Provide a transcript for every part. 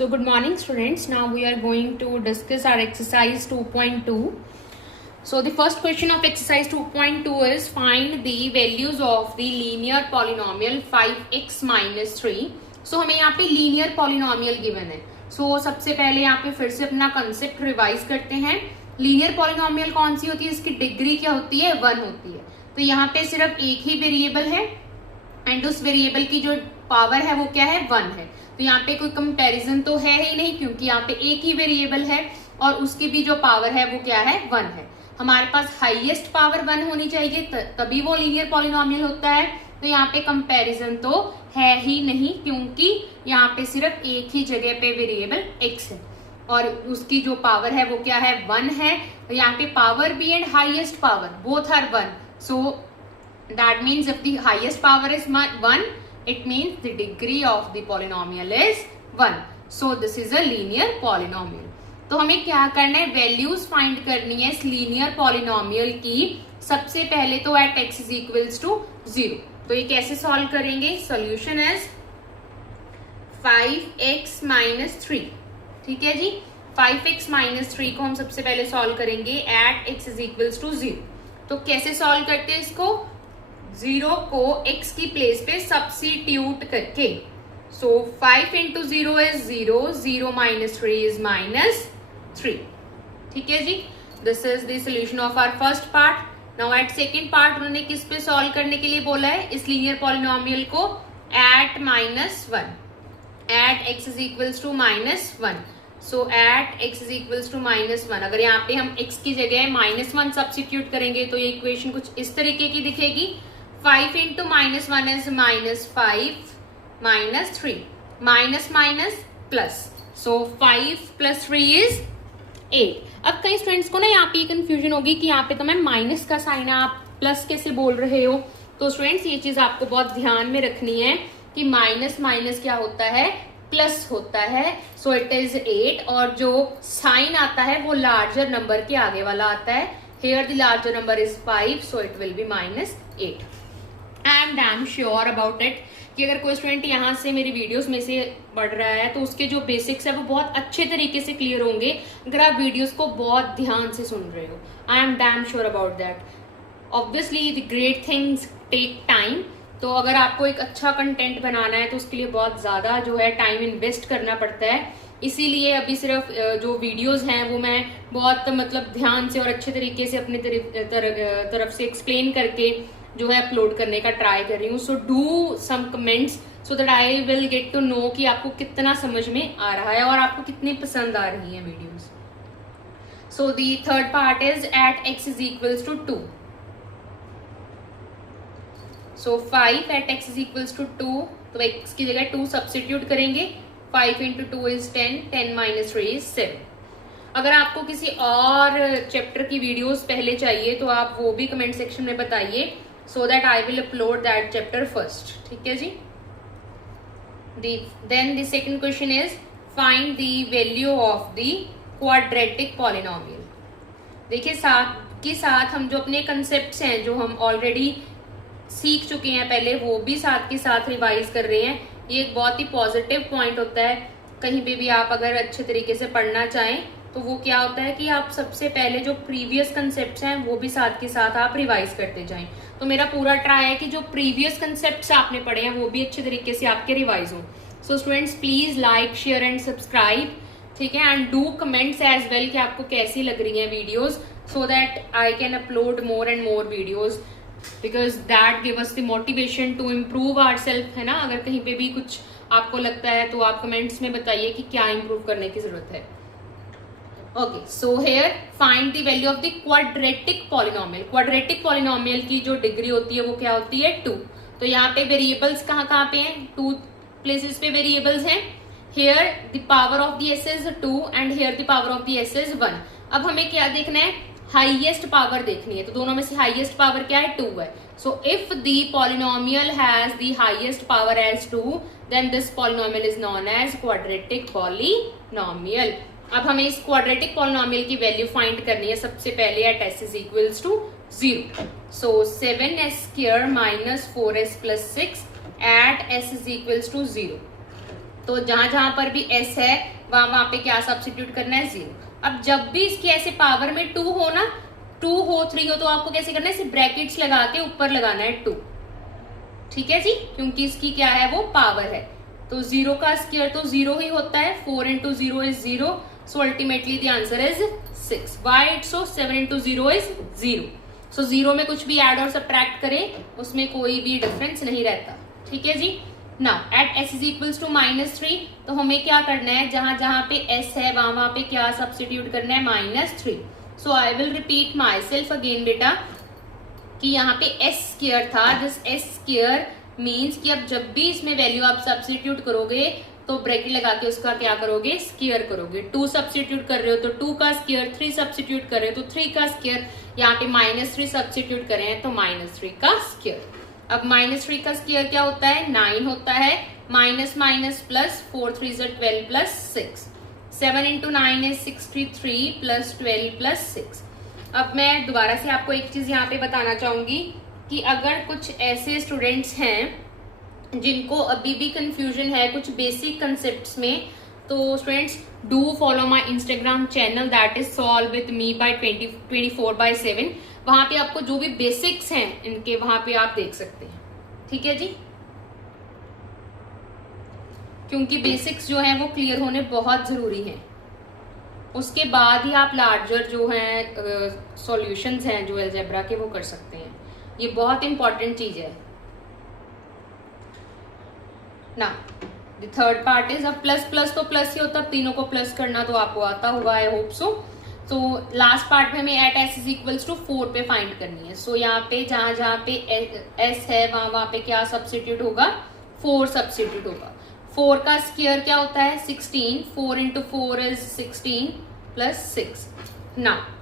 So good morning students. Now we are going to discuss our exercise 2.2. So the first question of exercise 2.2 is find the values of the linear polynomial 5x minus 3. So हमें यहाँ पे linear polynomial given है. So सबसे पहले यहाँ पे फिर से अपना concept revise करते हैं. Linear polynomial कौन सी होती है, इसकी डिग्री क्या होती है, 1 होती है. तो यहाँ पे सिर्फ एक ही वेरिएबल है एंड उस वेरिएबल की जो पावर है वो क्या है, 1 है. तो यहाँ पे कोई कंपैरिजन तो है ही नहीं क्योंकि यहाँ पे एक ही वेरिएबल है और उसकी भी जो पावर है वो क्या है, 1 है. हमारे पास हाईएस्ट पावर 1 होनी चाहिए तभी वो लीनियर पॉलिनोमियल होता है. तो यहाँ पे कंपैरिजन तो है ही नहीं क्योंकि यहाँ पे सिर्फ एक ही जगह पे वेरिएबल x है और उसकी जो पावर है वो क्या है, 1 है. तो यहाँ पे पावर भी and highest power both are 1. So that means if the highest power is 1, it means the degree of the polynomial is 1. So this is a linear polynomial. तो हमें क्या करना है, वैल्यूज फाइंड करनी है इस लीनियर पॉलिनोमियल की. सबसे पहले तो at x is equals to 0. तो ये कैसे सॉल्व करेंगे, सोल्यूशन इज 5x माइनस 3. ठीक है जी, 5x माइनस 3 को हम सबसे पहले सॉल्व करेंगे at x is equals to 0. तो कैसे सॉल्व करते हैं इसको, 0 को x की प्लेस पे सब्स्टिट्यूट करके. So 5 into 0 is 0, 0 minus 3 is minus 3. ठीक है जी, this is the solution of our first part. Now at second part उन्होंने किस पे सॉल्व करने के लिए बोला है, इस लीनियर पॉलिनोमियल को at -1, at x is equals to -1. So at x is equals to -1. अगर यहाँ पे हम x की जगह -1 सब्स्टिट्यूट करेंगे तो ये इक्वेशन कुछ इस तरीके की दिखेगी. 5 into -1 is -5 minus 3, minus minus plus. So 5 plus 3 is 8. अब कई स्टूडेंट्स को ना यहाँ पे कंफ्यूजन होगी कि यहाँ पे तो मैं माइनस का साइन है, आप प्लस कैसे बोल रहे हो. तो स्टूडेंट्स ये चीज आपको बहुत ध्यान में रखनी है कि माइनस माइनस क्या होता है, प्लस होता है. सो इट इज 8 और जो साइन आता है वो लार्जर नंबर के आगे वाला आता है. Here the larger number is 5, so it will be -8. I am damn sure about it कि अगर कोई स्टूडेंट यहाँ से मेरी वीडियोस में से पढ़ रहा है तो उसके जो बेसिक्स है वो बहुत अच्छे तरीके से क्लियर होंगे अगर आप वीडियोस को बहुत ध्यान से सुन रहे हो. I am damn sure about that. Obviously the great things take time. तो अगर आपको एक अच्छा कंटेंट बनाना है तो उसके लिए बहुत ज्यादा जो है टाइम इन्वेस्ट करना पड़ता है. इसीलिए अभी सिर्फ जो वीडियोस हैं वो मैं बहुत मतलब ध्यान से और अच्छे तरीके से अपने तरफ से एक्सप्लेन करके जो है अपलोड करने का ट्राई कर रही हूँ. So do some comments so that I will get to know कि आपको कितना समझ में आ रहा है और आपको कितनी पसंद आ रही है videos. So the third part is at x is equals to 2. So 5 at x is equals to 2. तो x की जगह 2 सब्स्टिट्यूट करेंगे. 5 इंटू 2 इज 10, 10 माइनस 3 इज 7. अगर आपको किसी और चैप्टर की वीडियोस पहले चाहिए तो आप वो भी कमेंट सेक्शन में बताइए so that I will upload that chapter first. ठीक है जी. Then the second question is find the value of the quadratic polynomial. देखिए साथ के साथ हम जो अपने concepts हैं जो हम already सीख चुके हैं पहले वो भी साथ के साथ रिवाइज कर रहे हैं. ये एक बहुत ही पॉजिटिव पॉइंट होता है. कहीं पे भी आप अगर अच्छे तरीके से पढ़ना चाहें तो वो क्या होता है कि आप सबसे पहले जो प्रीवियस कंसेप्ट्स हैं वो भी साथ के साथ आप रिवाइज करते जाएं. तो मेरा पूरा ट्राई है कि जो प्रीवियस कंसेप्ट्स आपने पढ़े हैं वो भी अच्छे तरीके से आपके रिवाइज हों. So students please like, share and subscribe. ठीक है, and do comments as well कि आपको कैसी लग रही हैं videos so that I can upload more and more videos because that give us the motivation to improve our self. है ना, अगर कहीं पे भी कुछ आपको लगता है तो आप कमेंट्स में बताइए कि क्या इम्प्रूव करने की जरूरत है. Okay, so here find the value of the quadratic polynomial. Quadratic polynomial की जो डिग्री होती है वो क्या होती है, 2. तो यहाँ पे वेरिएबल्स कहाँ पे हैं, 2 प्लेसेस पे वेरिएबल्स हैं. Here the power of the S is 2 and here the power of the S is 1. अब हमें क्या देखना है, हाईएस्ट पावर देखनी है. तो दोनों में से हाईएस्ट पावर क्या है, 2 है. So if the polynomial has the highest power as 2 then this polynomial is known as quadratic polynomial. अब हमें इस क्वाड्रेटिक पॉलिनोमियल की वैल्यू फाइंड करनी है सबसे पहले at s is equals to 0. So 7s² minus 4s plus 6 at s is equals to 0. तो जहां जहां पर भी s है वहां पे क्या सब्स्टिट्यूट करना है 0। अब जब भी इसकी ऐसे पावर में 2 हो ना, 2 हो 3 हो, तो आपको कैसे करना है, सिर्फ ब्रैकेट्स लगा के ऊपर लगाना है 2, ठीक है जी, क्योंकि इसकी क्या है वो पावर है। तो 0 का स्क्वायर तो 0 ही होता है, 4 into 0 is 0, so ultimately the answer is 6. Why? So 7 into 0 is 0. So 0 में कुछ भी ऐड और सब्ट्रैक्ट करें उसमें कोई भी डिफरेंस नहीं रहता, ठीक है जी। Now at s is equals to -3, तो हमें क्या करना है, जहां जहां पे s है वहां पे क्या सब्स्टिट्यूट करना है, -3। So I will repeat myself again बेटा, कि यहाँ पे s स्क्वायर था, दिस s स्क्वायर मीन्स कि अब जब भी इसमें वैल्यू आप सब्स्टिट्यूट करोगे तो ब्रैकेट लगा के उसका क्या करोगे, स्क्वायर करोगे। 2 सब्स्टिट्यूट कर रहे हो तो 2 का स्क्वायर, 3 सब्स्टिट्यूट कर रहे हो तो 3 का स्क्वायर, यहाँ पे -3 सब्स्टिट्यूट कर रहे हैं तो -3 का स्क्वायर। अब -3 का स्क्वायर क्या होता है, 9 होता है, minus minus plus, 4 3 is 12 plus 6, 7 into 9 is 63 plus 12 plus 6। अब मैं दोबारा से आपको एक चीज यहाँ पे बताना चाहूंगी कि अगर कुछ ऐसे स्टूडेंट्स हैं जिनको अभी भी कंफ्यूजन है कुछ बेसिक कंसेप्ट्स में, तो students do follow my Instagram channel that is solve with me by 24/7। वहां पे आपको जो भी बेसिक्स हैं इनके वहां पे आप देख सकते हैं, ठीक है जी, क्योंकि बेसिक्स जो हैं वो क्लियर होने बहुत जरूरी हैं। उसके बाद ही आप लार्जर जो हैं सॉल्यूशंस हैं जो अलजेब्रा के वो कर सकते हैं। ये बहुत इंपॉर्टेंट चीज है ना। द थर्ड पार्ट इज, अब प्लस प्लस तो प्लस ही होता है, तीनों को प्लस करना तो आपको आता होगा, आई होप सो। तो लास्ट पार्ट में हमें at s is equals to 4 पे फाइंड करनी है। सो यहाँ पे जहां जहां पे s है वहां पे क्या सब्स्टिट्यूट होगा, 4 सब्स्टिट्यूट होगा। 4 का स्क्वायर क्या होता है, 16, 4 into 4 is 16 plus 6। नाउ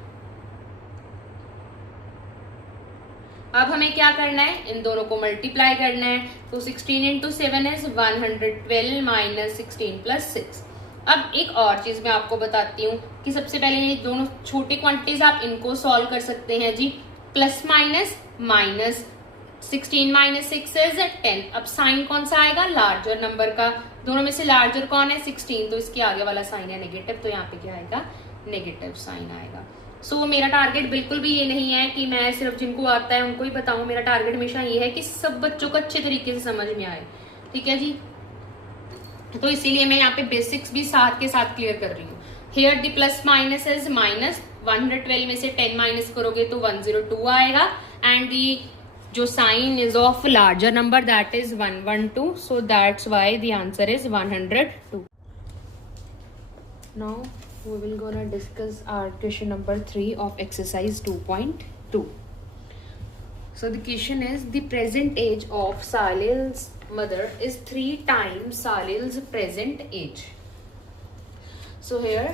अब हमें क्या करना है, इन दोनों को मल्टीप्लाई करना है। तो 16 into 7 is 112 minus 16 plus 6। अब एक और चीज मैं आपको बताती हूँ कि सबसे पहले ये दोनों छोटी क्वांटिटीज आप इनको सॉल्व कर सकते हैं जी, plus minus, minus 16 minus 6 is 10। अब साइन कौन सा आएगा, लार्जर नंबर का। दोनों में से लार्जर कौन है, 16, तो इसके आगे वाला साइन है नेगेटिव, तो यहाँ पे क्या आएगा, नेगेटिव साइन आएगा। सो मेरा टारगेट बिल्कुल भी ये नहीं है कि मैं सिर्फ जिनको आता है उनको ही बताऊं। मेरा टारगेट हमेशा ये है कि सब बच्चों को अच्छे तरीके से समझ में आए, ठीक है जी। तो इसीलिए मैं यहाँ पे बेसिक्स भी साथ के साथ क्लियर कर रही हूँ। Here the plus minus is minus, 112 में से 10 माइनस करोगे तो 102 आएगा, एंड दी जो sign is of larger number that is 112, so that's why the answer is 102। Now we will gonna discuss our question number 3 of exercise 2.2. So the question is, the present age of Salil's mother is 3 times Salil's present age. So here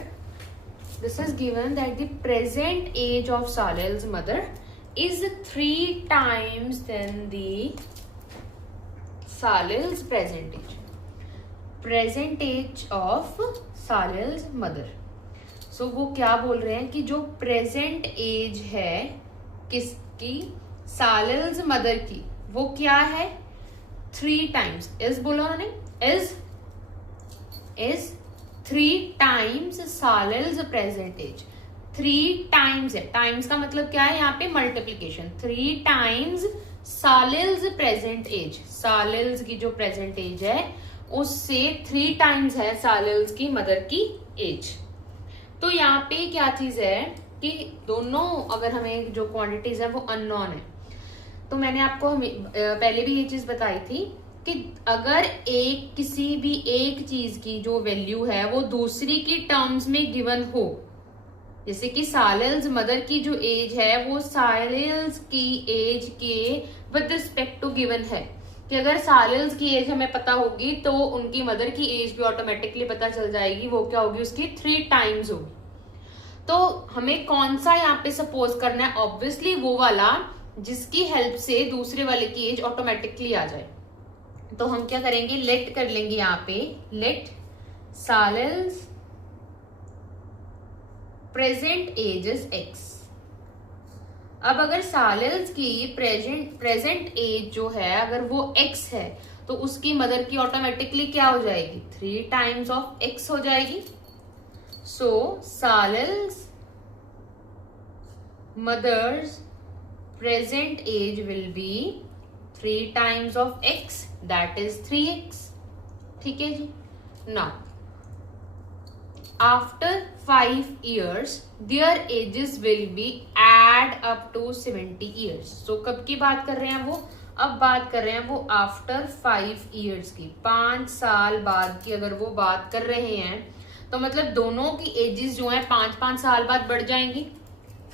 this is given that the present age of Salil's mother is 3 times than the Salil's present age. Present age of Salil's mother. सो वो क्या बोल रहे हैं कि जो present as है किसकी, सालिल्स mother की, वो क्या है, 3 टाइम्स, इज बोला उन्होंने, is 3 times Salil's present age. 3 times है, टाइम्स का मतलब क्या है, यहाँ पे multiplication, 3 times Salil's present age. Salil's की जो प्रेजेंट एज है उससे 3 टाइम्स है सालिल्स की मदर की एज। तो यहाँ पे क्या चीज है कि दोनों अगर हमें जो क्वांटिटीज है वो अननोन है, तो मैंने आपको पहले भी ये चीज बताई थी कि अगर एक किसी भी एक चीज की जो वैल्यू है वो दूसरी की टर्म्स में गिवन हो, जैसे कि सालिल्स मदर की जो एज है वो सालिल्स की एज के विद रिस्पेक्ट टू गिवन है, कि अगर सालिल्स की एज हमें पता होगी तो उनकी मदर की एज भी ऑटोमेटिकली पता चल जाएगी, वो क्या होगी, उसकी 3 टाइम्स होगी। तो हमें कौन सा यहाँ पे सपोज करना है, ऑब्वियसली वो वाला जिसकी हेल्प से दूसरे वाले की एज ऑटोमेटिकली आ जाए। तो हम क्या करेंगे, लेट कर लेंगे यहाँ पे, let Salil's present age is x। अब अगर सालिल्स की प्रेजेंट एज जो है अगर वो x है, तो उसकी मदर की ऑटोमेटिकली क्या हो जाएगी, 3 टाइम्स ऑफ x हो जाएगी. So Salil's mother's present age will be 3 times of x, that is 3x. ठीक है जी. Now after 5 years their ages will be add up to 70 years. So कब की बात कर रहे हैं वो, अब बात कर रहे हैं वो आफ्टर 5 years की, 5 साल बाद की अगर वो बात कर रहे हैं तो मतलब दोनों की एजेस जो है 5-5 साल बाद बढ़ जाएंगी.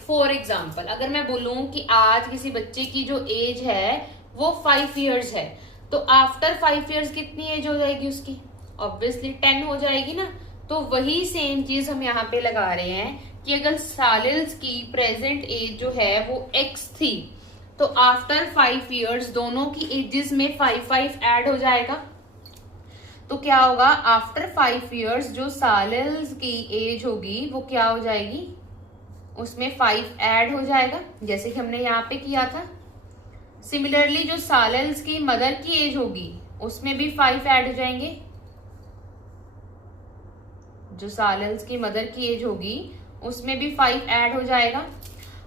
फॉर एग्जाम्पल अगर मैं बोलूं कि आज किसी बच्चे की जो एज है वो 5 years है, तो आफ्टर 5 years कितनी एज हो जाएगी उसकी, ऑब्वियसली 10 हो जाएगी ना. तो वही सेम चीज हम यहाँ पे लगा रहे हैं कि अगर सालिल्स की प्रेजेंट एज जो है वो x थी, तो आफ्टर 5 years दोनों की एजेस में 5-5 ऐड हो जाएगा. तो क्या होगा, आफ्टर 5 years जो सालिल्स की एज होगी वो क्या हो जाएगी, उसमें 5 ऐड हो जाएगा, जैसे कि हमने यहाँ पे किया था. सिमिलरली जो सालिल्स की मदर की एज होगी उसमें भी 5 ऐड हो जाएंगे. जो सालिल्स की मदर की एज होगी उसमें भी 5 ऐड हो जाएगा.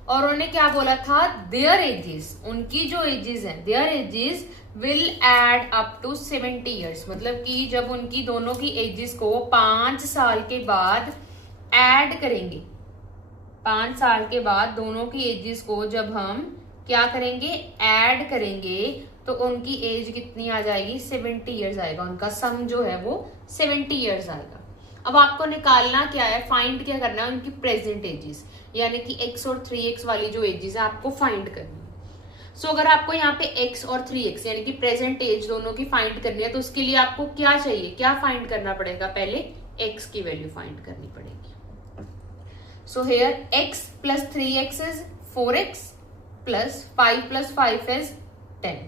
और उन्होंने क्या बोला था, देयर एजेस, उनकी जो एजेस हैं their ages will add up to 70 years. मतलब कि जब उनकी दोनों की एजेस को 5 साल के बाद ऐड करेंगे, 5 साल के बाद दोनों की एजेस को जब हम क्या करेंगे, ऐड करेंगे, तो उनकी एज कितनी आ जाएगी, 70 years आएगा. उनका सम जो है वो 70 years आएगा. अब आपको निकालना क्या है, फाइंड क्या करना है, उनकी प्रेजेंट एजेस, यानी कि x और 3x वाली जो एजेस है आपको फाइंड करनी है. सो अगर आपको यहाँ पे x और 3x यानी कि प्रेजेंट एज दोनों की फाइंड करनी है, तो उसके लिए आपको क्या चाहिए, क्या फाइंड करना पड़ेगा, पहले x की वैल्यू फाइंड करनी पड़ेगी. So here x plus 3x is 4x plus 5 plus 5 is 10.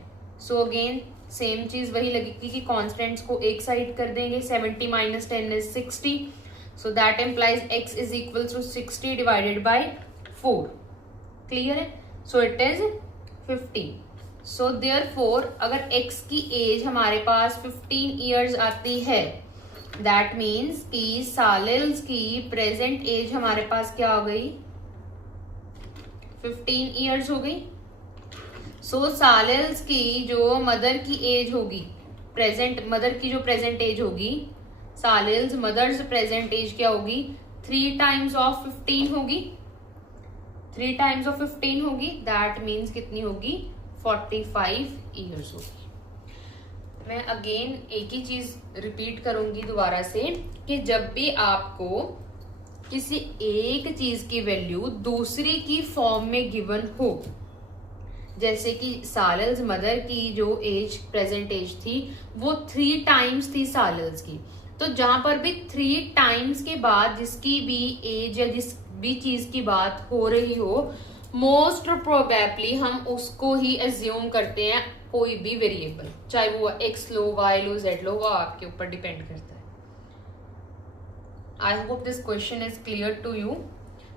So again same चीज वही लगेगी कि कॉन्स्टेंट्स को एक साइड कर देंगे. 70 minus 10 is 60. So that implies x is equal to 60 divided by 4. Clear है. So it is 15. So therefore अगर x की एज हमारे पास 15 years आती है, दैट मीन्स कि सालिल्स की प्रेजेंट एज हमारे पास क्या हो गई, 15 years हो गई. सो सालिल्स की जो मदर की एज होगी, प्रेजेंट मदर की जो प्रेजेंट एज होगी, सालिल्स मदर्स प्रेजेंट एज क्या होगी, 3 टाइम्स ऑफ 15 होगी. 3 टाइम्स ऑफ 15 होगी, दैट मीन्स कितनी होगी, 45 years होगी. मैं अगेन एक ही चीज रिपीट करूंगी दोबारा से कि जब भी आपको किसी एक चीज की वैल्यू दूसरी की फॉर्म में गिवन हो, जैसे कि सालिल्स मदर की जो एज प्रेजेंट एज थी वो 3 टाइम्स थी सालिल्स की, तो जहां पर भी 3 टाइम्स के बाद जिसकी भी एज या जिस भी चीज की बात हो रही हो, मोस्ट प्रोबेबली हम उसको ही एज्यूम करते हैं कोई भी वेरिएबल, चाहे वो एक्स लो, वाई लो, जेड लो, वो आपके ऊपर डिपेंड करता है. I hope this question is clear to you.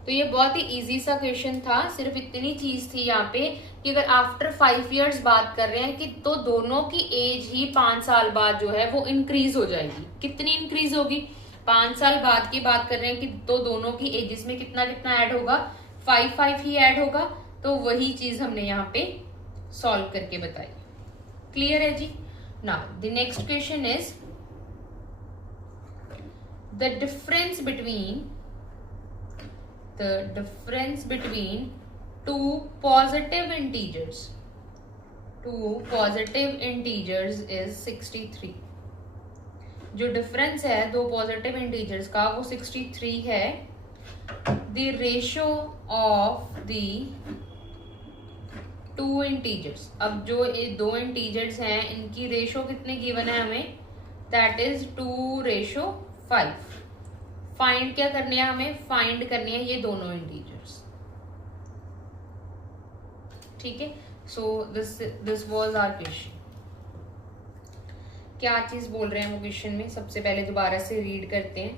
तो ये बहुत ही इजी सा क्वेश्चन था. सिर्फ इतनी चीज थी यहाँ पे कि अगर आफ्टर 5 years बात कर रहे हैं कि तो दोनों की एज ही 5 साल बाद जो है वो इंक्रीज हो जाएगी. कितनी इंक्रीज होगी, 5 साल बाद की बात कर रहे हैं कि तो दोनों की एजेस में कितना कितना ऐड होगा, 5-5 ही ऐड होगा. तो वही चीज हमने यहाँ पे सॉल्व करके बताई. क्लियर है जी. Now the next question is the difference between two positive integers. Two positive integers is 63. जो डिफरेंस है दो पॉजिटिव इंटीजर्स का वो 63 है. The ratio of the two integers. अब जो ये दो इंटीजर्स हैं इनकी रेशियो कितने गिवन है हमें, दैट इज 2:5. फाइंड क्या करनी है हमें, फाइंड करनी है ये दोनों इंटीजर्स. ठीक है. So this was our question. क्या चीज बोल रहे हैं वो क्वेश्चन में, सबसे पहले दोबारा से रीड करते हैं.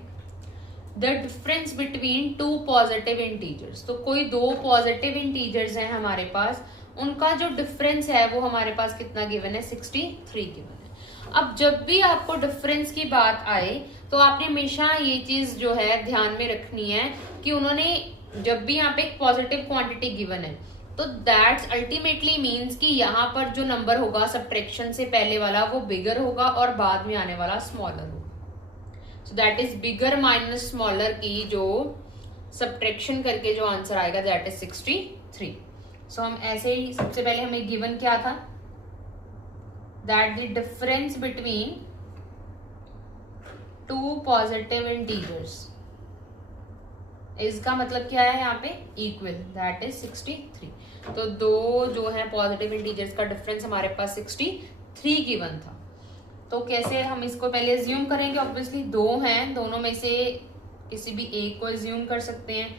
The difference between two positive integers. तो कोई दो पॉजिटिव इंटीजर्स हैं हमारे पास, उनका जो डिफरेंस है वो हमारे पास कितना गिवन है, 63 गिवन है. अब जब भी आपको डिफरेंस की बात आए तो आपने हमेशा ये चीज जो है ध्यान में रखनी है कि उन्होंने जब भी यहाँ पे एक पॉजिटिव क्वांटिटी गिवन है तो दैट्स अल्टीमेटली मीन्स कि यहाँ पर जो नंबर होगा सब्ट्रैक्शन से पहले वाला वो बिगर होगा और बाद में आने वाला स्मॉलर होगा। So that is bigger minus smaller की जो सब्ट्रैक्शन करके जो आंसर आएगा दैट इज 63। सो हम ऐसे ही सबसे पहले हमें गिवन क्या था, that the difference between two positive integers, इसका मतलब क्या है यहाँ पे इक्वल, दैट इज 63। तो दो जो है पॉजिटिव इंटीजर्स का डिफरेंस हमारे पास 63 गिवन था। तो कैसे हम इसको पहले अज्यूम करेंगे, ऑब्वियसली दो हैं, दोनों में से किसी भी एक को अज्यूम कर सकते हैं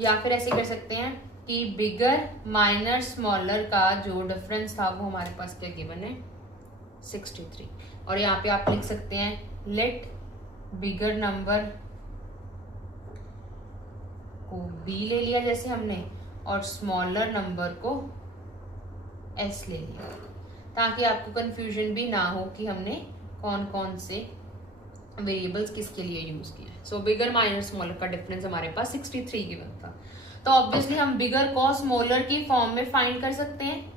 या फिर ऐसे कर सकते हैं कि बिगर माइनर स्मॉलर का जो डिफरेंस था वो हमारे पास क्या गिवन है 63। और यहाँ पे आप लिख सकते हैं लेट बिगर नंबर को b ले लिया जैसे हमने और स्मॉलर नंबर को s ले लिया, ताकि आपको कंफ्यूजन भी ना हो कि हमने कौन कौन से वेरिएबल्स किसके लिए यूज किया है। सो बिगर माइनर स्मॉलर का डिफरेंस हमारे पास 63 गिवन था। तो ऑब्वियसली हम बिगर को स्मॉलर की फॉर्म में फाइंड कर सकते हैं।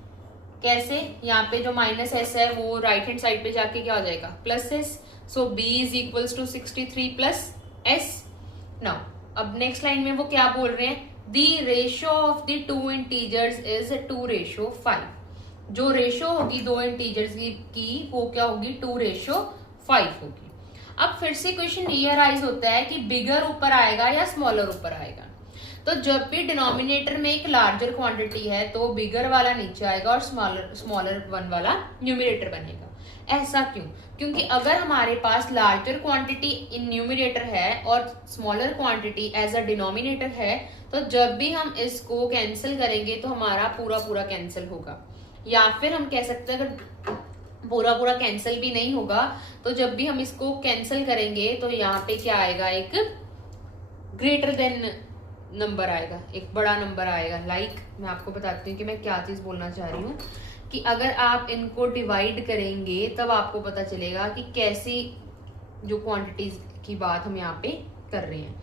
कैसे, यहाँ पे जो माइनस एस है वो राइट हैंड साइड पे जाके क्या हो जाएगा plus S. So b is equals to 63 plus S. Now अब नेक्स्ट लाइन में वो क्या बोल रहे हैं, the ratio of the two integers is 2:5। जो रेशियो होगी दो इंटीजर्स की वो क्या होगी 2:5 होगी। अब फिर से क्वेश्चन ये अराइज होता है कि बिगर ऊपर आएगा या स्मॉलर ऊपर आएगा। तो जब भी डिनोमिनेटर में एक लार्जर क्वांटिटी है तो बिगर वाला नीचे आएगा और स्मॉलर वन वाला न्यूमरेटर बनेगा। ऐसा क्यों? क्योंकि अगर हमारे पास लार्जर क्वांटिटी इन न्यूमरेटर है और smaller quantity as a denominator है तो जब भी हम इसको कैंसिल करेंगे तो हमारा पूरा पूरा कैंसिल होगा। या फिर हम कह सकते हैं अगर पूरा पूरा कैंसिल भी नहीं होगा तो जब भी हम इसको कैंसिल करेंगे तो यहाँ पे क्या आएगा, एक ग्रेटर देन नंबर आएगा, एक बड़ा नंबर आएगा। लाइक मैं आपको बताती हूँ कि मैं क्या चीज बोलना चाह रही हूँ कि अगर आप इनको डिवाइड करेंगे तब आपको पता चलेगा कि कैसी जो क्वांटिटीज की बात हम यहाँ पे कर रहे हैं।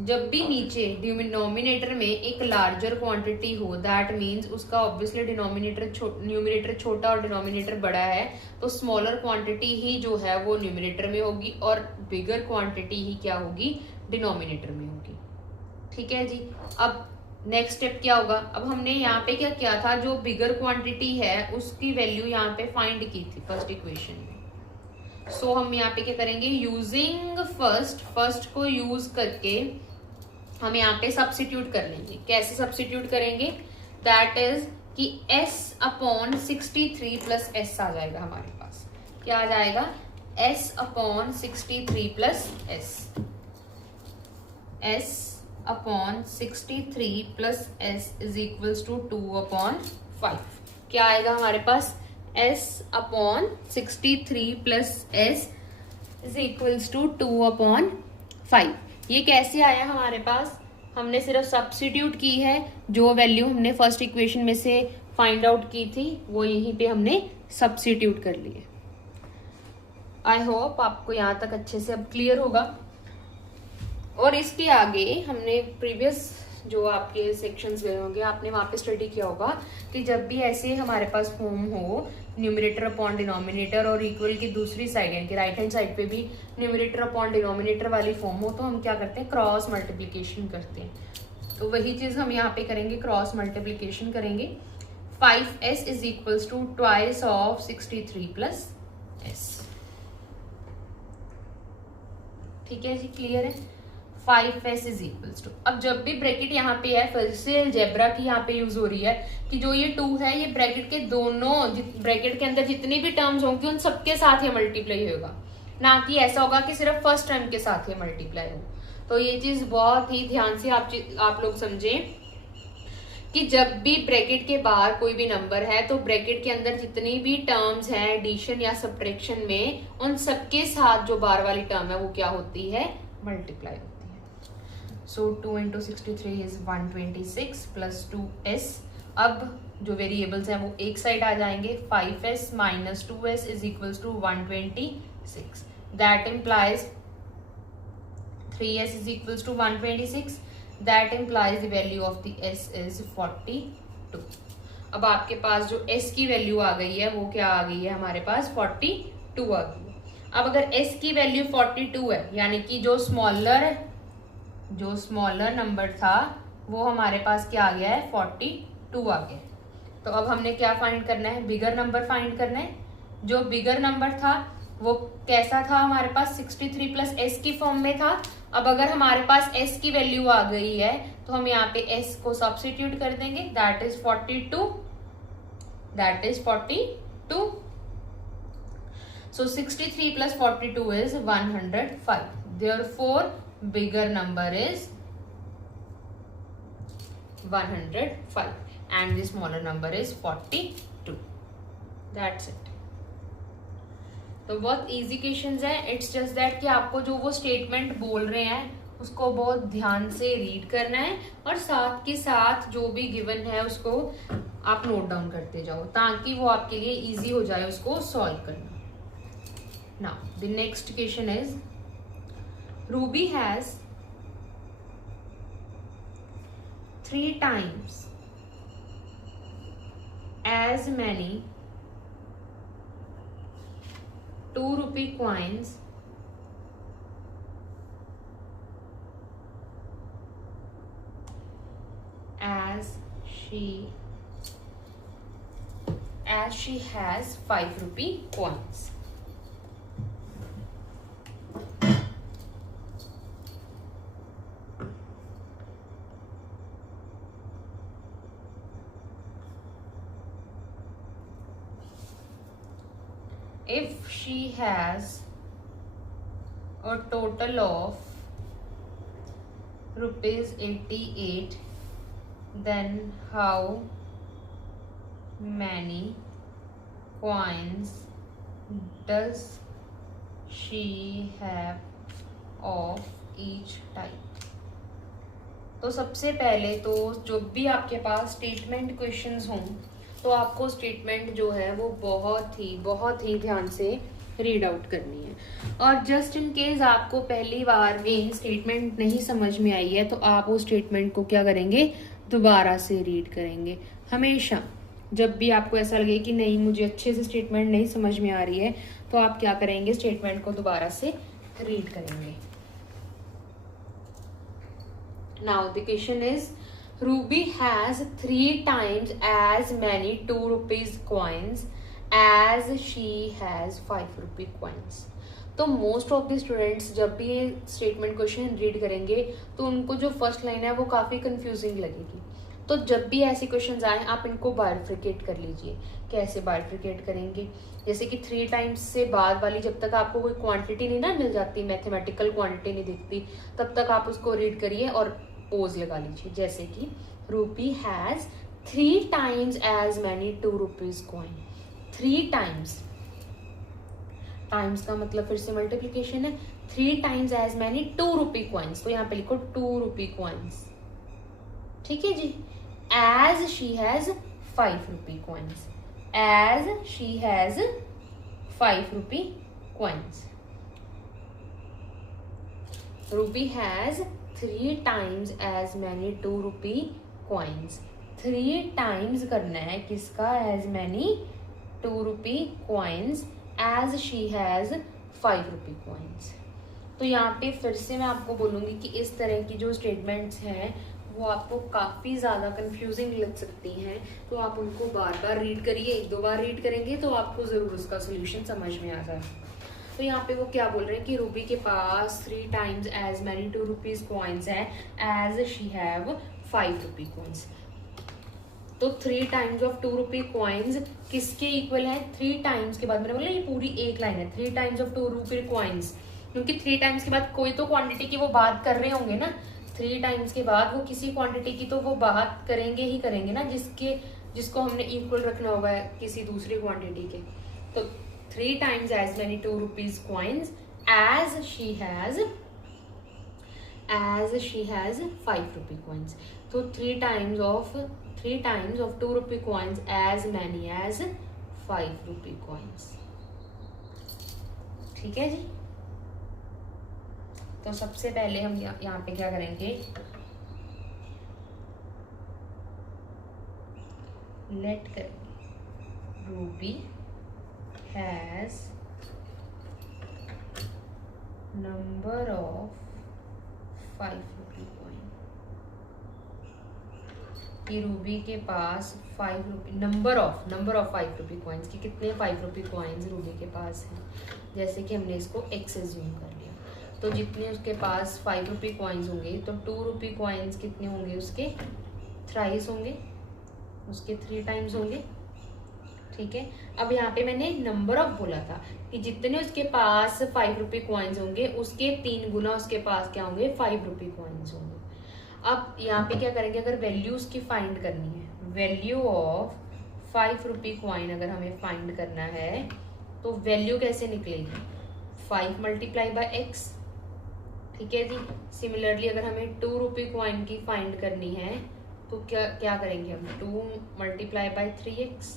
जब भी नीचे डिनोमिनेटर में एक लार्जर क्वांटिटी हो दैट मीन्स उसका ऑब्वियसली न्यूमरेटर छोटा और डिनोमिनेटर बड़ा है तो स्मॉलर क्वांटिटी ही जो है वो न्यूमरेटर में होगी और बिगर क्वांटिटी ही क्या होगी डिनोमिनेटर में होगी। ठीक है जी। अब नेक्स्ट स्टेप क्या होगा, अब हमने यहाँ पे क्या किया था, जो बिगर क्वांटिटी है उसकी वैल्यू यहाँ पे फाइंड की थी फर्स्ट इक्वेशन में। सो हम यहाँ पे क्या करेंगे, यूजिंग फर्स्ट को यूज करके हम यहाँ पे सब्स्टिट्यूट कर लेंगे। कैसे सब्स्टिट्यूट करेंगे, दैट इज कि s/63 प्लस एस आ जाएगा हमारे पास। क्या आ जाएगा, s/63 plus s/63 plus s is equals to 2/5। क्या आएगा हमारे पास, s/63 plus s is equals to 2/5। ये कैसे आया हमारे पास, हमने सिर्फ सब्स्टिट्यूट की है, जो वैल्यू हमने फर्स्ट इक्वेशन में से फाइंड आउट की थी वो यहीं पे हमने सब्स्टिट्यूट कर ली है। आई होप आपको यहाँ तक अच्छे से अब क्लियर होगा। और इसके आगे हमने प्रीवियस जो आपके सेक्शंस गए होंगे आपने वहाँ पे स्टडी किया होगा कि जब भी ऐसे हमारे पास फॉर्म हो न्यूमरेटर अपॉन डिनोमिनेटर और इक्वल की दूसरी साइड यानी कि राइट हैंड साइड पे भी न्यूमरेटर अपॉन डिनोमिनेटर वाली फॉर्म हो तो हम क्या करते हैं, क्रॉस मल्टीप्लिकेशन करते हैं। तो वही चीज हम यहाँ पे करेंगे, क्रॉस मल्टीप्लिकेशन करेंगे। 5s is equals to twice of 63 plus s। ठीक है जी, क्लियर है। 5s इज इक्वल्स टू, अब जब भी ब्रैकेट यहाँ पे है फिर से अलजेब्रा की यहाँ पे यूज हो रही है कि जो ये 2 है ये ब्रैकेट के दोनों ब्रैकेट के अंदर जितनी भी टर्म्स होंगी उन सबके साथ ये मल्टीप्लाई होगा, ना कि ऐसा होगा कि सिर्फ फर्स्ट टर्म के साथ ये मल्टीप्लाई हो। तो ये चीज बहुत ही ध्यान से आप लोग समझें कि जब भी ब्रैकेट के बाहर कोई भी नंबर है तो ब्रैकेट के अंदर जितनी भी टर्म्स हैं एडिशन या सब्ट्रैक्शन में उन सबके साथ जो बाहर वाली टर्म है वो क्या होती है, मल्टीप्लाई होती है। सो 2 into 63 is 126 plus 2s अब जो वेरिएबल्स हैं वो एक साइड आ जाएंगे, 5s minus 2s is equals to 126. That implies 3s is equals to 126. That implies the value of the s is 42. अब आपके पास जो s की वैल्यू आ गई है वो क्या आ गई है, हमारे पास 42 आ गई है. अब अगर s की वैल्यू 42 है, यानी कि जो स्मॉलर नंबर था वो हमारे पास क्या आ गया है, 42 आ गया. तो अब हमने क्या फाइंड करना है, बिगर नंबर फाइंड करना है. जो बिगर नंबर था वो कैसा था, हमारे पास 63 प्लस एस की फॉर्म में था. अब अगर हमारे पास s की वैल्यू आ गई है तो हम यहाँ पे s को सब्स्टिट्यूट कर देंगे. That is 42. So 63 plus 42 is 105. Therefore, bigger number is 105 and the smaller number is 42. That's it. तो बहुत इजी क्वेश्चंस है. इट्स जस्ट दैट कि आपको जो वो स्टेटमेंट बोल रहे हैं उसको बहुत ध्यान से रीड करना है और साथ के साथ जो भी गिवन है उसको आप नोट डाउन करते जाओ ताकि वो आपके लिए इजी हो जाए उसको सॉल्व करना. Now the next question is, Ruby has 3 times as many 2 rupee coins as she has 5 rupee coins. If she has a total of rupees 88, then how many coins does she have of each type? तो सबसे पहले तो जब भी आपके पास statement questions हों तो आपको स्टेटमेंट जो है वो बहुत ही ध्यान से रीड आउट करनी है. और जस्ट इन केस आपको पहली बार में स्टेटमेंट नहीं समझ में आई है तो आप उस स्टेटमेंट को क्या करेंगे, दोबारा से रीड करेंगे. हमेशा जब भी आपको ऐसा लगे कि नहीं मुझे अच्छे से स्टेटमेंट नहीं समझ में आ रही है तो आप क्या करेंगे, स्टेटमेंट को दोबारा से रीड करेंगे. Now the question is, Ruby has 3 times as many 2 rupees coins as she has 5 rupee coins. तो मोस्ट ऑफ द स्टूडेंट्स जब भी ये स्टेटमेंट क्वेश्चन रीड करेंगे तो उनको जो फर्स्ट लाइन है वो काफ़ी कंफ्यूजिंग लगेगी. तो जब भी ऐसे क्वेश्चंस आए आप इनको बाइफरकेट कर लीजिए. कैसे बाइफरकेट करेंगे, जैसे कि 3 टाइम्स से बाद वाली जब तक आपको कोई क्वांटिटी नहीं ना मिल जाती, मैथमेटिकल क्वांटिटी नहीं दिखती, तब तक आप उसको रीड करिए और पोज लगा लीजिए. जैसे कि रूपी has 3 times as many 2 rupees coin. 3 times, times का मतलब फिर से मल्टीप्लीकेशन है. 3 times as many 2 rupee coins, तो यहाँ पे लिखो 2 rupee coins. ठीक है जी. as she has 5 rupee coins. as she has 5 rupee coins. Ruby has 3 times as many 2 rupee coins. 3 times करना है किसका, as many 2 rupee coins as she has 5 rupee coins. तो यहाँ पे फिर से मैं आपको बोलूँगी कि इस तरह की जो स्टेटमेंट्स हैं वो आपको काफ़ी ज़्यादा कंफ्यूजिंग लग सकती हैं, तो आप उनको बार बार रीड करिए. 1-2 बार रीड करेंगे तो आपको ज़रूर उसका सोल्यूशन समझ में आ जाए. तो यहाँ पे वो क्या बोल रहे हैं कि रूबी के पास 3 times as many 2 rupees coins है as she have 5 rupee coins. तो 3 times of 2 rupee coins किसके इक्वल है, 3 times के बाद मैंने बोला ये पूरी एक लाइन है, 3 times of 2 rupee coins, क्योंकि 3 times के बाद कोई तो क्वांटिटी की वो बात कर रहे होंगे ना. 3 times के बाद वो किसी क्वांटिटी की तो वो बात करेंगे ना जिसको हमने इक्वल रखना होगा किसी दूसरी क्वांटिटी के. तो 3 times as many 2 rupees coins as she has as she has 5 rupee coins. So 3 times of 2 rupee coins as many as 5 rupee coins. ठीक है जी. तो सबसे पहले हम यहाँ पे क्या करेंगे, लेट करेंगे Ruby has number of 5 rupee coin, कि रूबी के पास 5 रुपी नंबर ऑफ 5 रुपी कॉइन्स, कि कितने 5 रुपी कॉइन्स रूबी के पास हैं. जैसे कि हमने इसको एक्स एज्यूम कर लिया, तो जितने उसके पास 5 रुपी कॉइन्स होंगे तो 2 रुपी कॉइन्स कितने होंगे, उसके थ्राइस होंगे, उसके 3 टाइम्स होंगे. ठीक है. अब यहाँ पे मैंने नंबर ऑफ बोला था कि जितने उसके पास 5 रुपी कॉइन्स होंगे उसके 3 गुना उसके पास क्या होंगे, 5 रुपी कॉइन्स होंगे. अब यहाँ पे क्या करेंगे, अगर वैल्यू उसकी फाइंड करनी है, वैल्यू ऑफ 5 रुपी कॉइन अगर हमें फाइंड करना है तो वैल्यू कैसे निकलेगी, 5 मल्टीप्लाई बाय एक्स. ठीक है जी. सिमिलरली अगर हमें 2 रुपी कॉइन की फाइंड करनी है तो क्या करेंगे हम, 2 multiply by 3x,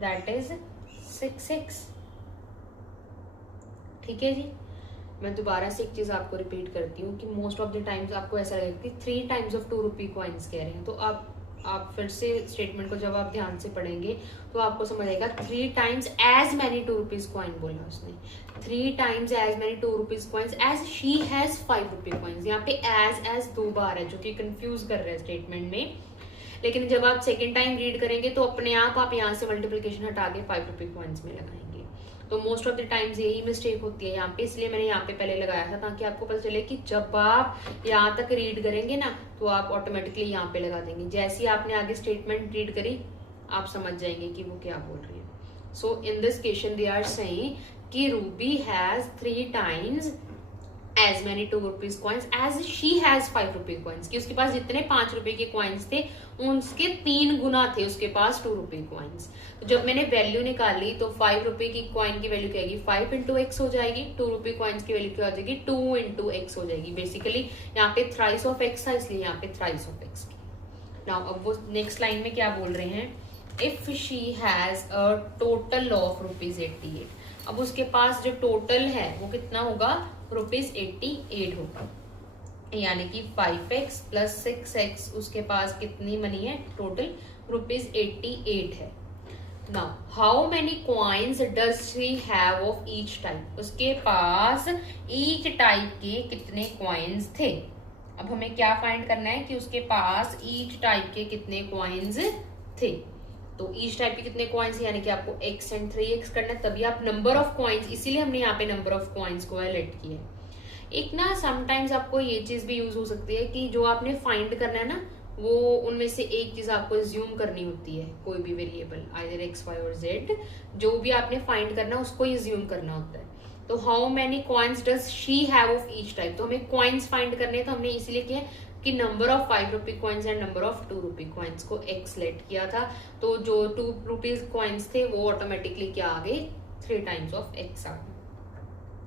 that is 6x. ठीक है जी. मैं दोबारा से एक चीज आपको रिपीट करती हूँ कि मोस्ट ऑफ द टाइम्स आपको ऐसा लगेगा कि 3 टाइम्स ऑफ 2 रुपी कॉइन्स कह रहे हैं, तो आप फिर से स्टेटमेंट को जब आप ध्यान से पढ़ेंगे तो आपको समझ आएगा 3 times as many 2 rupees coin बोला उसने, 3 times as many 2 rupees coins as she has 5 rupee coins. यहाँ पे एज 2 बार है जो कि कंफ्यूज कर रहे हैं स्टेटमेंट में, लेकिन जब आप सेकेंड टाइम रीड करेंगे तो अपने आप यहाँ से मल्टीप्लिकेशन हटा के 5 रुपी कॉइन्स में लगाएंगे. तो मोस्ट ऑफ द टाइम्स यही मिस्टेक होती है यहाँ पे, इसलिए मैंने यहाँ पे पहले लगाया था ताकि आपको पता चले कि जब आप यहाँ तक रीड करेंगे ना तो आप ऑटोमेटिकली यहाँ पे लगा देंगे. जैसे ही आपने आगे स्टेटमेंट रीड करी आप समझ जाएंगे कि वो क्या बोल रही है. So in this question they are saying कि Ruby has 3 times as many 2 rupees coins as she has 5 rupee coins, कि उसके पास जितने 5 रुपए के कॉइन्स थे उसके 3 गुना थे उसके पास 2 रुपए कॉइन्स. तो जब मैंने वैल्यू निकाली तो 5 रुपए की कॉइन की वैल्यू क्या आएगी, 5 इंटू एक्स हो जाएगी. 2 रुपए कॉइन्स की वैल्यू क्या हो जाएगी, 2 इंटू एक्स हो जाएगी. बेसिकली यहाँ पे थ्राइस ऑफ एक्स था इसलिए यहाँ पे थ्राइस ऑफ एक्स की. नाउ अब वो नेक्स्ट लाइन में क्या बोल रहे हैं, if she has a total of ₹88. अब उसके पास जो टोटल है वो कितना होगा, ₹88 होगा, यानी कि 5x प्लस 6x उसके पास कितनी मनी है, टोटल ₹88 है. Now how many coins does she have of each type, उसके पास ईच टाइप के कितने कॉइन्स थे. अब हमें क्या फाइंड करना है कि उसके पास ईच टाइप के कितने कॉइन्स थे. तो ईच टाइप के कितने कॉइन्स, यानी कि आपको x एंड 3x करना है, तभी आप नंबर ऑफ कॉइन्स, इसीलिए हमने यहाँ पे नंबर ऑफ कॉइन्स को लेट किया है. एक ना समटाइम्स आपको ये चीज भी यूज हो सकती है कि जो आपने फाइंड करना है ना वो उनमें से एक चीज आपको एज्यूम करनी होती है, कोई भी वेरिएबल आइदर x, y और z, जो भी आपने फाइंड करना है उसको एज्यूम करना होता है. तो how many coins does she have of each type, तो हमें कॉइन्स फाइंड करने, तो हमने इसीलिए किया कि number of 5 rupee coins and number of 2 rupee coins को x लेट किया था. तो जो 2 रुपीज कॉइन्स थे वो ऑटोमेटिकली क्या आ गए, 3 टाइम्स ऑफ x आ गए.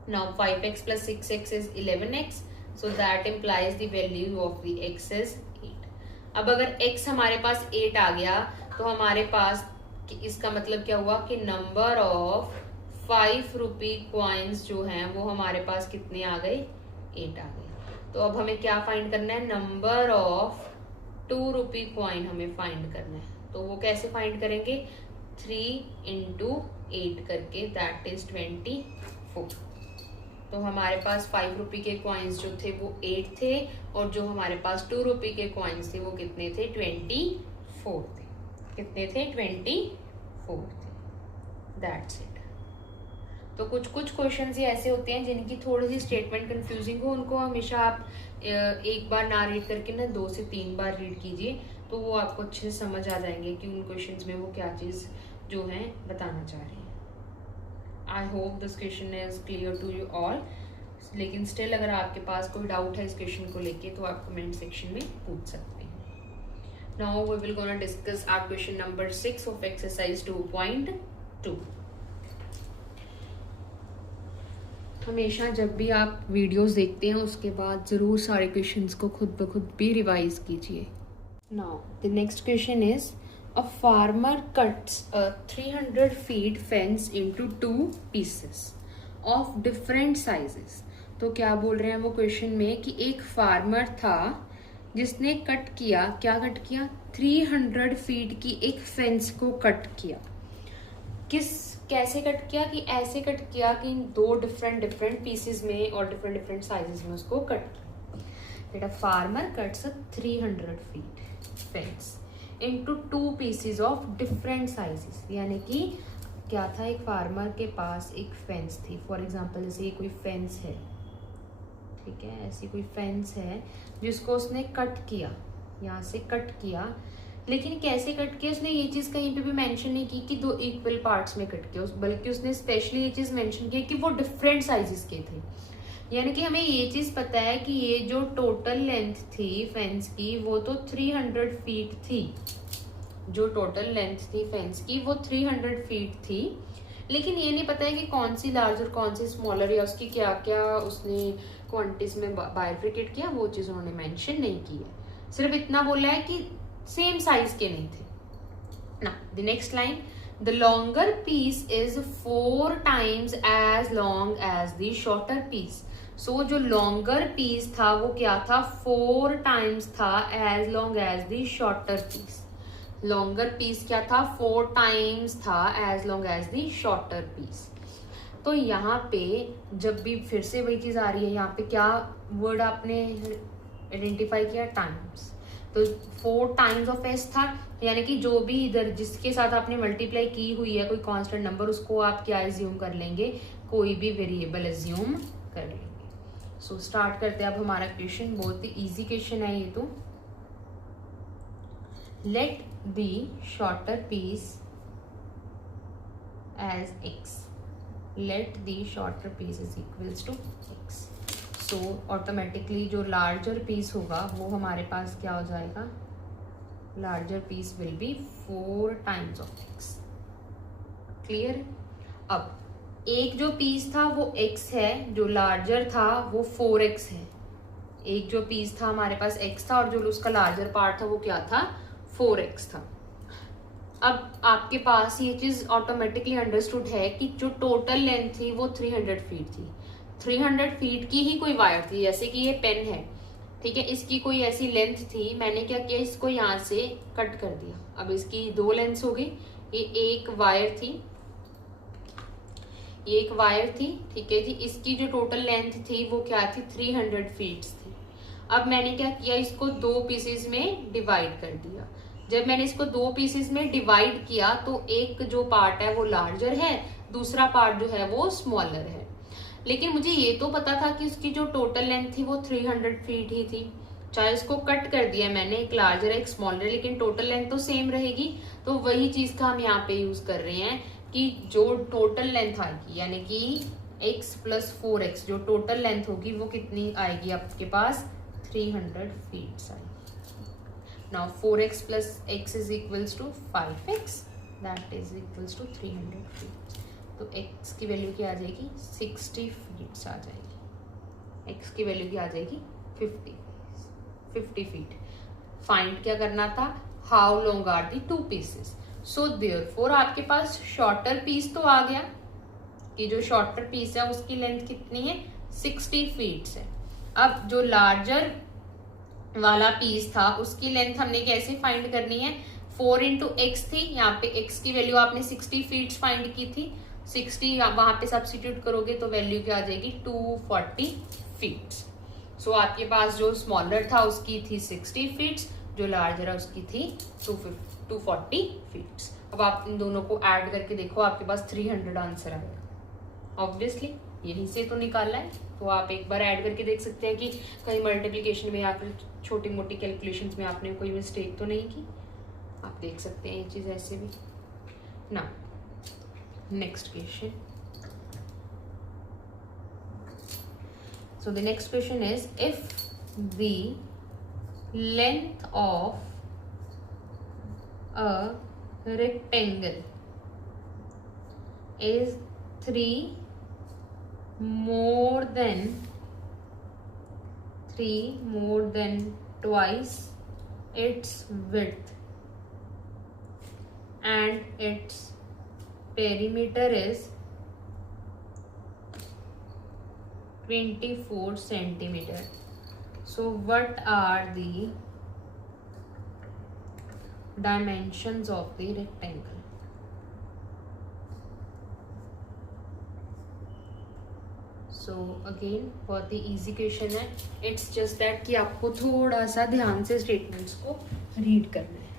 Now 5x plus 6x is 11x, so that implies the value of the x is 8. अब अगर x हमारे पास 8 आ गया तो हमारे पास इसका मतलब क्या हुआ कि नंबर ऑफ 5 रुपी कॉइन्स जो हैं वो हमारे पास कितने आ गए, 8 आ गए. तो अब हमें क्या फाइंड करना है, नंबर ऑफ 2 रुपी कॉइन हमें फाइंड करना है. तो वो कैसे फाइंड करेंगे, 3 इंटू 8 करके, दैट इज 24. तो हमारे पास 5 रुपी के कॉइन्स जो थे वो 8 थे और जो हमारे पास 2 रुपी के कॉइन्स थे वो कितने थे, 24 थे. कितने थे, 24 थे. That's it. तो कुछ क्वेश्चंस ही ऐसे होते हैं जिनकी थोड़ी सी स्टेटमेंट कंफ्यूजिंग हो, उनको हमेशा आप एक बार ना रीड करके ना 2 से 3 बार रीड कीजिए, तो वो आपको अच्छे से समझ आ जाएंगे कि उन क्वेश्चंस में वो क्या चीज़ जो है बताना चाह रहे हैं. I hope this question is clear to you all. लेकिन स्टिल अगर आपके पास कोई डाउट है इस क्वेश्चन को लेके तो आप कमेंट सेक्शन में पूछ सकते हैं. Now we will gonna discuss our question number 6 of exercise 2.2. हमेशा जब भी आप वीडियोस देखते हैं उसके बाद ज़रूर सारे क्वेश्चंस को खुद ब खुद भी रिवाइज कीजिए. Now the next question is a farmer cuts a 300 feet fence into 2 pieces of different sizes. तो क्या बोल रहे हैं वो क्वेश्चन में कि एक फार्मर था जिसने कट किया, क्या कट किया, 300 फीट की एक फेंस को कट किया. कैसे कट किया, कि ऐसे कट किया कि दो डिफरेंट पीसेस में और डिफरेंट साइजेस में उसको कट किया. That a farmer cuts a 300 feet fence into 2 pieces of different sizes. यानी कि क्या था, एक फार्मर के पास एक फेंस थी. फॉर एग्जांपल जैसे ये कोई फेंस है, ठीक है, ऐसी कोई फेंस है जिसको उसने कट किया, यहाँ से कट किया. लेकिन कैसे कट किया, उसने ये चीज़ कहीं पे भी मेंशन नहीं की कि 2 इक्वल पार्ट्स में कट किया, बल्कि उसने स्पेशली ये चीज़ मेंशन की कि वो डिफरेंट साइजेस के थे. यानी कि हमें ये चीज़ पता है कि ये जो टोटल लेंथ थी फेंस की वो तो 300 फीट थी. जो टोटल लेंथ थी फेंस की वो 300 फीट थी. लेकिन ये नहीं पता है कि कौन सी लार्ज और कौन सी स्मॉलर, या उसकी क्या क्या उसने क्वांटिटीज में बाइफ्रिकेट किया, वो चीज़ उन्होंने मेंशन नहीं की है. सिर्फ इतना बोला है कि सेम साइज के नहीं थे ना. The next line, the longer piece is 4 times as long as the shorter piece. So जो लॉन्गर पीस था वो क्या था, 4 times था as long as the shorter piece. Longer piece क्या था, 4 times था as long as the shorter piece. तो यहाँ पे जब भी फिर से वही चीज आ रही है, यहाँ पे क्या वर्ड आपने आइडेंटिफाई किया, टाइम्स. तो 4 times ऑफ एस था, यानी कि जो भी इधर जिसके साथ आपने मल्टीप्लाई की हुई है कोई कांस्टेंट नंबर, उसको आप क्या एज्यूम कर लेंगे, कोई भी वेरिएबल एज्यूम कर लेंगे. सो स्टार्ट करते हैं अब हमारा क्वेश्चन. बहुत ही इजी क्वेश्चन है ये तो. Let the shorter piece as X. Let the shorter piece is equals to X. तो ऑटोमेटिकली जो लार्जर पीस होगा वो हमारे पास क्या हो जाएगा, larger piece will be 4 times of X. Clear. अब एक जो पीस था वो x है, जो लार्जर था वो 4x है. एक जो पीस था हमारे पास x था और जो उसका लार्जर पार्ट था वो क्या था, 4x था. अब आपके पास ये चीज ऑटोमेटिकली अंडरस्टूड है कि जो टोटल लेंथ थी वो 300 फीट थी. 300 फीट की ही कोई वायर थी, जैसे कि ये पेन है, ठीक है, इसकी कोई ऐसी लेंथ थी. मैंने क्या किया, इसको यहाँ से कट कर दिया. अब इसकी 2 लेंथ्स हो गई. ये एक वायर थी, ये एक वायर थी, ठीक है जी. इसकी जो टोटल लेंथ थी वो क्या थी, 300 फीट थी. अब मैंने क्या किया, इसको 2 पीसेस में डिवाइड कर दिया. जब मैंने इसको 2 पीसेस में डिवाइड किया तो एक जो पार्ट है वो लार्जर है, दूसरा पार्ट जो है वो स्मॉलर है. लेकिन मुझे ये तो पता था कि उसकी जो टोटल लेंथ थी वो 300 फीट ही थी. चाहे इसको कट कर दिया मैंने, एक लार्जर एक स्मॉलर, लेकिन टोटल लेंथ तो सेम रहेगी. तो वही चीज का हम यहाँ पे यूज कर रहे हैं कि जो टोटल लेंथ आएगी, यानी कि x + 4x, जो टोटल लेंथ होगी वो कितनी आएगी आपके पास, 300 फीट आएगी. Now 4x + x is equals to 5x, that is equals to 300 feet. तो x की वैल्यू क्या आ जाएगी, 60 फीट आ जाएगी. x की वैल्यू क्या आ जाएगी, 50 फीट. फाइंड क्या करना था, how long are the 2 pieces. So therefore आपके पास शॉर्टर पीस तो आ गया कि जो शॉर्टर पीस है उसकी लेंथ कितनी है, 60 फीट है. अब जो लार्जर वाला पीस था उसकी लेंथ हमने कैसे फाइंड करनी है, 4 × x थी, यहाँ पे x की वैल्यू आपने 60 फीट फाइंड की थी. 60 वहां पे सब्स्टिट्यूट करोगे तो वैल्यू क्या आ जाएगी, 240 फीट. सो आपके पास जो स्मॉलर था उसकी थी 60 फीट, जो लार्जर है उसकी थी 240 फीट. अब आप इन दोनों को ऐड करके देखो, आपके पास 300 आंसर आएगा. ऑब्वियसली यहीं से तो निकालना है, तो आप एक बार ऐड करके देख सकते हैं कि कहीं मल्टीप्लिकेशन में या फिर छोटी मोटी कैलकुलेशंस में आपने कोई मिस्टेक तो नहीं की. आप देख सकते हैं ये चीज ऐसे भी ना. Next question. So the next question is, if the length of a rectangle is 3 more than 3 more than twice its width and its perimeter is 24 centimeter. So what are the dimensions of the rectangle? So again बहुत ही easy question है. It's just that कि आपको थोड़ा सा ध्यान से statements को read करना है.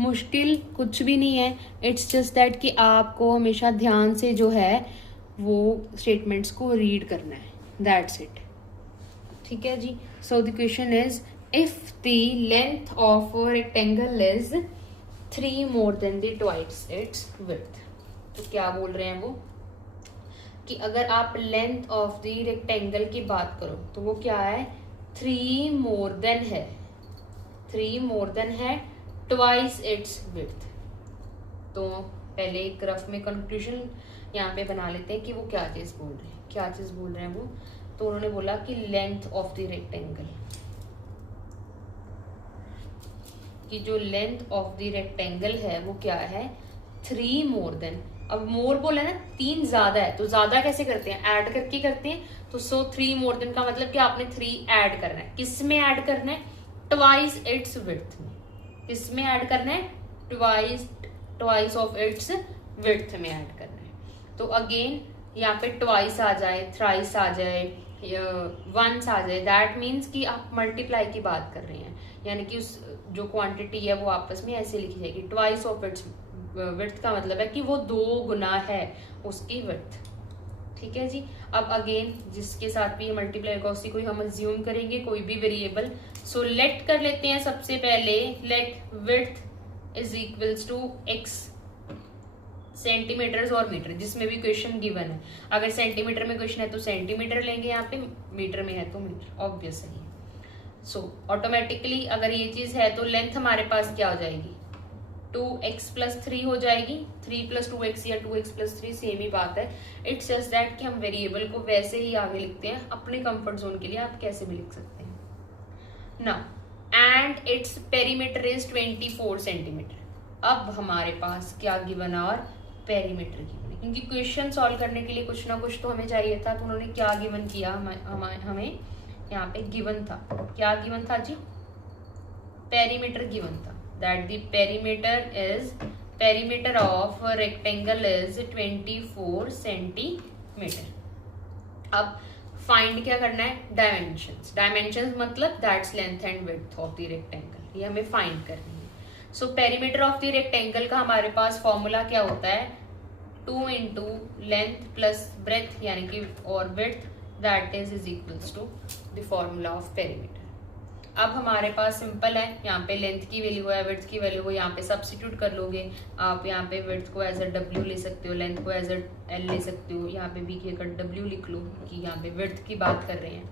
मुश्किल कुछ भी नहीं है. It's just that कि आपको हमेशा ध्यान से जो है वो statements को read करना है. That's it. ठीक है जी. So the question is, if the length of a rectangle is 3 more than the twice its width. तो क्या बोल रहे हैं वो कि अगर आप लेंथ ऑफ द रेक्टेंगल की बात करो तो वो क्या है, 3 मोर देन है, 3 मोर देन है ट्वाइस इट्स विड्थ. तो पहले एक रफ में कंक्लूजन यहाँ पे बना लेते हैं कि वो क्या चीज बोल रहे हैं. क्या चीज बोल रहे हैं वो, तो उन्होंने बोला कि लेंथ ऑफ द रेक्टेंगल, कि जो लेंथ ऑफ द रेक्टेंगल है वो क्या है, 3 मोर देन. अब मोर बोला ना, 3 ज्यादा है, तो ज्यादा कैसे करते हैं, ऐड करके करते हैं. तो 3 मोर देन का मतलब कि आपने 3 ऐड करना है. किस में ऐड करना है, ट्वाइस इट्स विड्थ में. किस में ऐड करना है, ट्वाइस ऑफ इट्स विड्थ में ऐड करना है. तो अगेन यहाँ पे ट्वाइस आ जाए, थ्राइस आ जाए, वंस आ जाए, दैट मीन्स कि आप मल्टीप्लाई की बात कर रहे हैं, यानी कि उस जो क्वांटिटी है वो आपस में ऐसे लिखी जाएगी. ट्वाइस ऑफ इट्स विड्थ का मतलब है कि वो 2 गुना है उसकी विड्थ. ठीक है जी. अब अगेन जिसके साथ भी ये मल्टीप्लाई होगा उसी को हम अज्यूम करेंगे, कोई भी वेरिएबल. सो लेट कर लेते हैं सबसे पहले, let width is equals to x centimetres और मीटर, जिसमें भी क्वेश्चन गिवन है. अगर सेंटीमीटर में क्वेश्चन है तो सेंटीमीटर लेंगे, यहाँ पे मीटर में है तो मीटर, ऑब्वियस है. सो ऑटोमेटिकली अगर ये चीज है तो लेंथ हमारे पास क्या हो जाएगी, 2x प्लस 3 हो जाएगी. 3 प्लस 2x या 2x प्लस 3 सेम ही बात है. इट्स जस्ट दैट कि हम वेरिएबल को वैसे ही आगे लिखते हैं अपने कंफर्ट जोन के लिए, आप कैसे भी लिख सकते हैं. Now and its perimeter is 24 centimetre. अब हमारे पास क्या गिवन और पेरीमीटर गिवन है, क्योंकि क्वेश्चन सॉल्व करने के लिए कुछ ना कुछ तो हमें चाहिए था. तो उन्होंने क्या गिवन किया, हमें यहाँ पे गिवन था, क्या गिवन था जी, पेरीमीटर गिवन था. that the perimeter of a rectangle is 24 centimeter. अब फाइंड क्या करना है, डायमेंशंस मतलब that's length and width of the rectangle, ये हमें फाइंड करनी है. So perimeter of the rectangle का हमारे पास फॉर्मूला क्या होता है, 2 इंटू लेंथ प्लस ब्रेथ यानी कि और width, that is equals to the formula of perimeter. अब हमारे पास सिंपल है, यहाँ पे लेंथ की वैल्यू है, विड्थ की वैल्यू को यहाँ पे सब्स्टिट्यूट कर लोगे. आप यहाँ पे विड्थ को एज अ W ले सकते हो, लेंथ को एज अ L ले सकते हो. यहाँ पे भी की अगर W लिख लो कि यहाँ पे विड्थ की बात कर रहे हैं.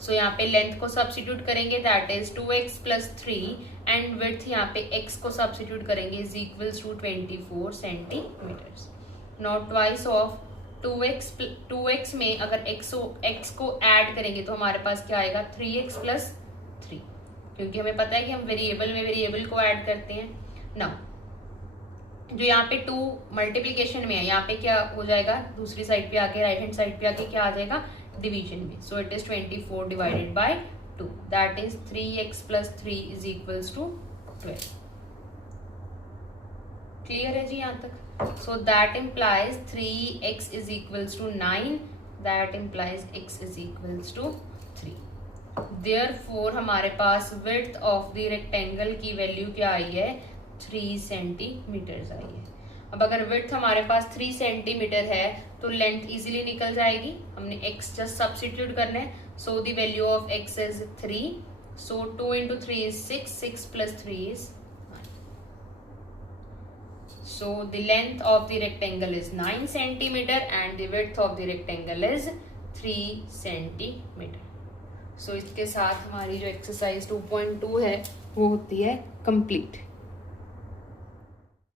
सो यहाँ पे लेंथ को सब्स्टिट्यूट करेंगे, that is 2x plus 3 and width यहाँ पे x को सब्स्टिट्यूट करेंगे is equals to 24 centimetres. Not twice of 2x में अगर x को ऐड करेंगे तो हमारे पास क्या आएगा, 3x प्लस 3, क्योंकि हमें पता है कि हम वेरिएबल में वेरिएबल को ऐड करते हैं. नाउ जो यहाँ पे 2 मल्टीप्लीकेशन में है, यहाँ पे क्या हो जाएगा, दूसरी साइड पे आके राइट हैंड साइड पे आके क्या आ जाएगा, डिवीजन में. So it is 24 divided by 2, that is 3x plus 3 is equals to 12. Clear है जी यहाँ तक. So that implies 3x is equals to 9, that implies x is equals to 3. Therefore हमारे पास width ऑफ द रेक्टेंगल की value क्या आई है, 3 सेंटीमीटर आई है. अब अगर width हमारे पास 3 सेंटीमीटर है तो लेंथ इजीली निकल जाएगी. हमने x जस्ट सब्स्टिट्यूट करना है. So the value of x is 3. So 2 into 3 is 6, 6 plus 3 is 9. So the length of the rectangle is 9 centimetre and the width of the rectangle is 3 centimetre. So इसके साथ हमारी जो exercise 2.2 है वो होती है कंप्लीट.